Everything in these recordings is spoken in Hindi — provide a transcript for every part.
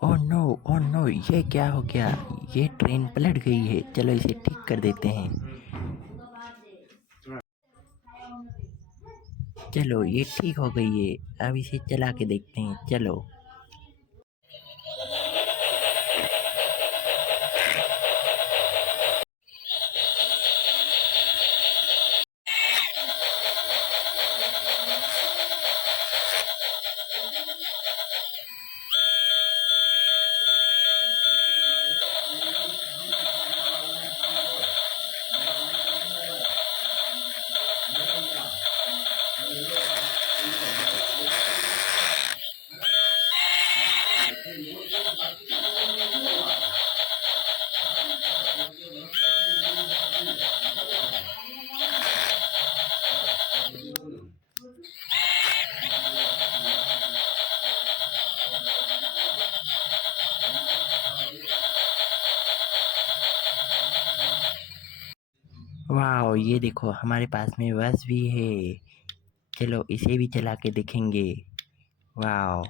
ओह नो, ये क्या हो गया? ये ट्रेन पलट गई है। चलो इसे ठीक कर देते हैं। चलो ये ठीक हो गई है। अब इसे चला के देखते हैं। चलो। वाह, ये देखो हमारे पास में बस भी है। चलो इसे भी चला के देखेंगे। वाह,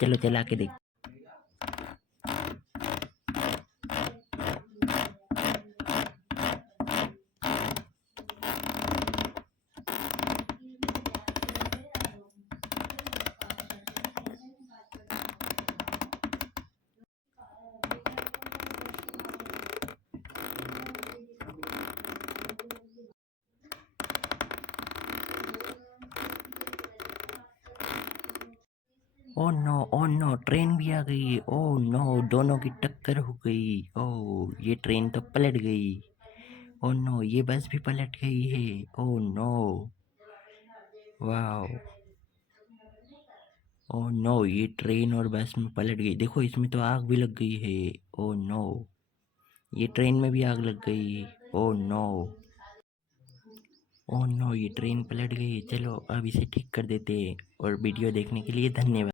चलो चला के देख। ओह नो, ट्रेन भी आ गई। ओह नो, दोनों की टक्कर हो गई। ओह, ये ट्रेन तो पलट गई। ओह नो, ये बस भी पलट गई है। Oh no. वाह। ओह नो, ये ट्रेन और बस में पलट गई। देखो इसमें तो आग भी लग गई है। ओह नो, ये ट्रेन में भी आग लग गई। Oh no. ओह नो, ये ट्रेन पलट गई। चलो अब इसे ठीक कर देते हैं। और वीडियो देखने के लिए धन्यवाद।